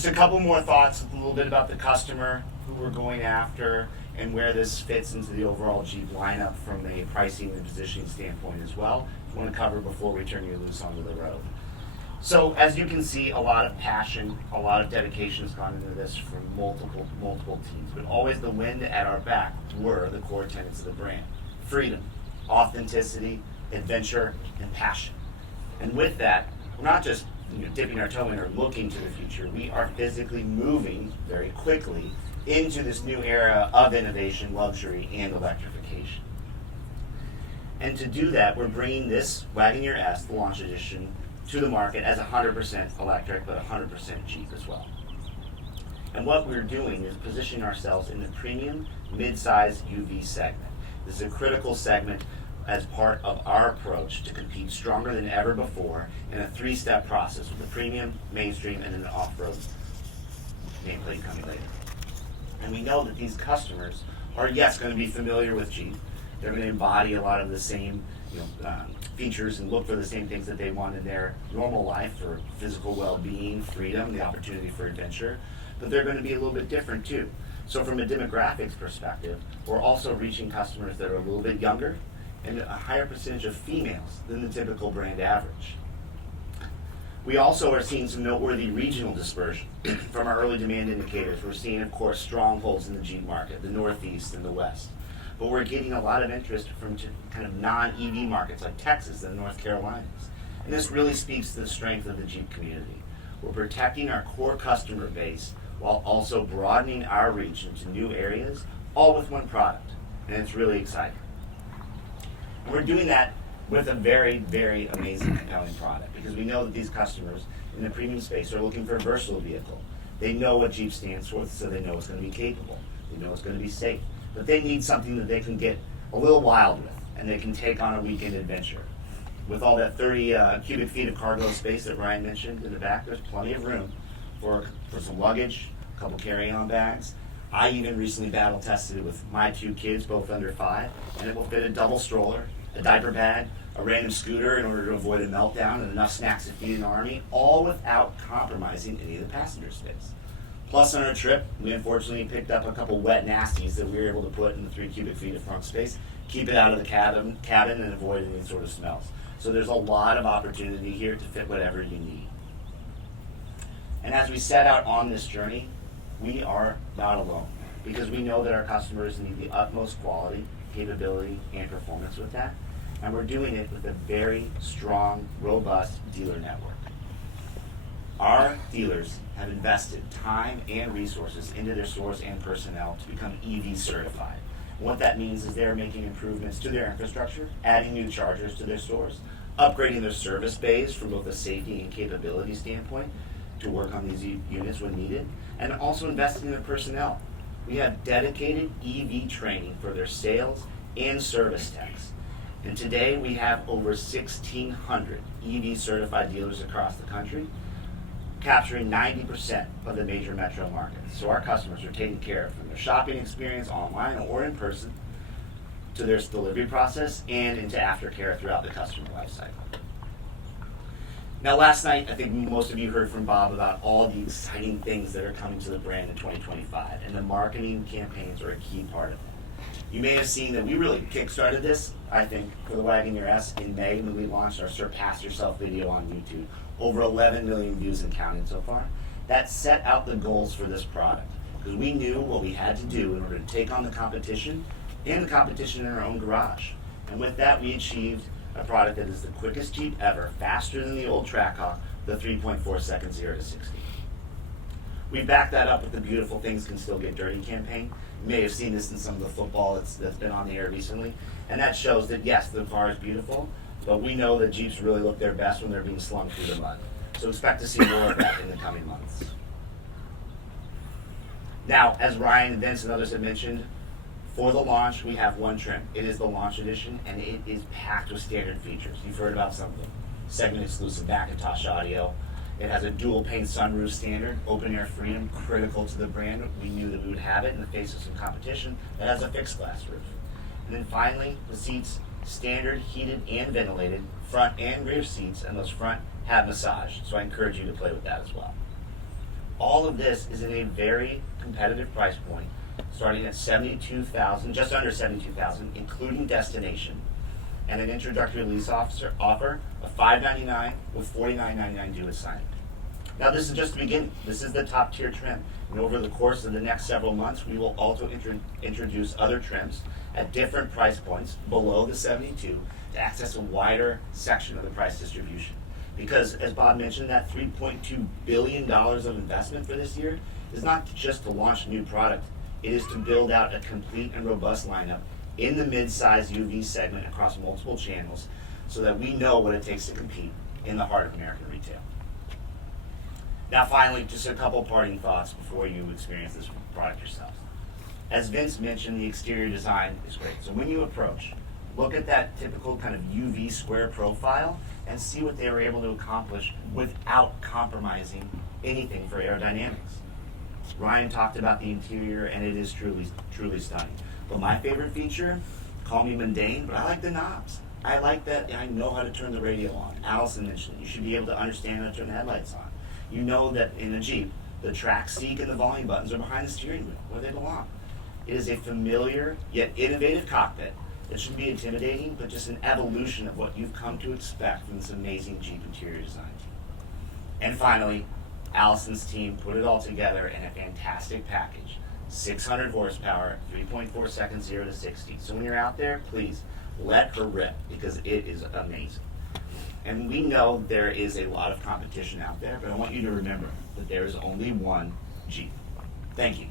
just a couple more thoughts, a little bit about the customer, who we're going after, and where this fits into the overall Jeep lineup from a pricing and positioning standpoint as well. I want to cover before we turn you loose onto the road. So as you can see, a lot of passion, a lot of dedication has gone into this from multiple teams, but always the wind at our back were the core tenets of the brand: freedom, authenticity, adventure, and passion. And with that, we're not just dipping our toe in or looking to the future. We are physically moving very quickly into this new era of innovation, luxury, and electrification. And to do that, we're bringing this Wagoneer S, the launch edition, to the market as 100% electric, but 100% Jeep as well. And what we're doing is positioning ourselves in the premium mid-size UV segment. This is a critical segment as part of our approach to compete stronger than ever before in a three-step process with the premium, mainstream, and an off-road nameplate coming later. And we know that these customers are, yes, going to be familiar with Jeep. They're going to embody a lot of the same features and look for the same things that they want in their normal life for physical well-being, freedom, the opportunity for adventure. But they're going to be a little bit different too. So from a demographics perspective, we're also reaching customers that are a little bit younger and a higher percentage of females than the typical brand average. We also are seeing some noteworthy regional dispersion from our early demand indicators. We're seeing, of course, strongholds in the Jeep market, the Northeast and the West. But we're getting a lot of interest from kind of non-EV markets like Texas and North Carolinas. And this really speaks to the strength of the Jeep community. We're protecting our core customer base while also broadening our reach into new areas, all with one product. And it's really exciting. And we're doing that with a very, very amazing, compelling product, because we know that these customers in the premium space are looking for a versatile vehicle. They know what Jeep stands for, so they know it's going to be capable. They know it's going to be safe. But they need something that they can get a little wild with, and they can take on a weekend adventure. With all that 30 cubic feet of cargo space that Ryan mentioned in the back, there's plenty of room for some luggage, a couple carry-on bags. I even recently battle tested it with my two kids, both under 5, and it will fit a double stroller, a diaper bag, a random scooter in order to avoid a meltdown, and enough snacks to feed an army, all without compromising any of the passenger space. Plus, on our trip, we unfortunately picked up a couple wet nasties that we were able to put in the 3 cubic feet of front space, keep it out of the cabin and avoid any sort of smells. So there's a lot of opportunity here to fit whatever you need. And as we set out on this journey, we are not alone, because we know that our customers need the utmost quality, capability, and performance with that. And we're doing it with a very strong, robust dealer network. Our dealers have invested time and resources into their stores and personnel to become EV certified. And what that means is they're making improvements to their infrastructure, adding new chargers to their stores, upgrading their service bays from both a safety and capability standpoint to work on these units when needed, and also investing in their personnel. We have dedicated EV training for their sales and service techs. And today we have over 1,600 EV certified dealers across the country, capturing 90% of the major metro markets. So our customers are taken care of from their shopping experience online or in person to their delivery process and into aftercare throughout the customer lifecycle. Now last night, I think most of you heard from Bob about all the exciting things that are coming to the brand in 2025, and the marketing campaigns are a key part of it. You may have seen that we really kickstarted this, I think, for the Wagoneer S in May when we launched our Surpass Yourself video on YouTube. Over 11 million views and counting so far. That set out the goals for this product, because we knew what we had to do in order to take on the competition and the competition in our own garage. And with that, we achieved a product that is the quickest Jeep ever, faster than the old Trackhawk, the 3.4 second 0 to 60. We backed that up with the Beautiful Things Can Still Get Dirty campaign. You may have seen this in some of the football that's been on the air recently. And that shows that, yes, the car is beautiful, but we know that Jeeps really look their best when they're being slung through the mud. So expect to see more of that in the coming months. Now, as Ryan and Vince and others have mentioned, for the launch, we have one trim. It is the launch edition, and it is packed with standard features. You've heard about some of them. Segment-exclusive Macintosh audio. It has a dual-pane sunroof standard, open-air freedom, critical to the brand. We knew that we would have it in the face of some competition that has a fixed-glass roof. And then finally, the seats, standard heated and ventilated, front and rear seats, and those front have massage. So I encourage you to play with that as well. All of this is in a very competitive price point, starting at $72,000, just under $72,000, including destination, and an introductory lease offer of $599 with $49.99 due at signing. Now this is just the beginning. This is the top tier trim. And over the course of the next several months, we will also introduce other trims at different price points below the 72 to access a wider section of the price distribution. Because as Bob mentioned, that $3.2 billion of investment for this year is not just to launch a new product. It is to build out a complete and robust lineup in the mid-size UV segment across multiple channels so that we know what it takes to compete in the heart of American retail. Now finally, just a couple parting thoughts before you experience this product yourself. As Vince mentioned, the exterior design is great. So when you approach, look at that typical kind of UV square profile and see what they were able to accomplish without compromising anything for aerodynamics. Ryan talked about the interior, and it is truly stunning. But my favorite feature, call me mundane, but I like the knobs. I like that I know how to turn the radio on. Allison mentioned you should be able to understand how to turn the headlights on. You know that in a Jeep, the track seek and the volume buttons are behind the steering wheel, where they belong. It is a familiar yet innovative cockpit that shouldn't be intimidating, but just an evolution of what you've come to expect from this amazing Jeep interior design team. And finally, Allison's team put it all together in a fantastic package. 600 horsepower, 3.4 seconds 0 to 60. So when you're out there, please let her rip, because it is amazing. And we know there is a lot of competition out there, but I want you to remember that there is only one Jeep. Thank you.